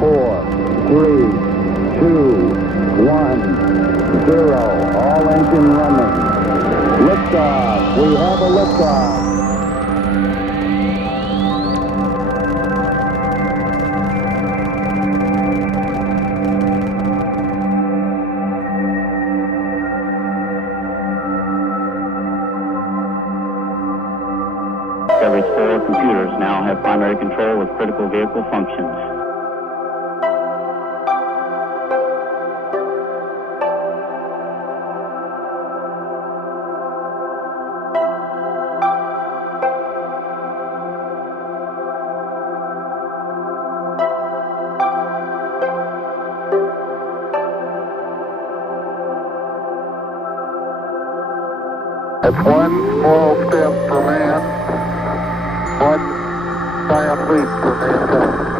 4, 3, 2, 1, 0. All engine running. Liftoff. We have a liftoff. Discovery's 4 computers now have primary control of critical vehicle functions. It's one small step for man, one giant leap for mankind.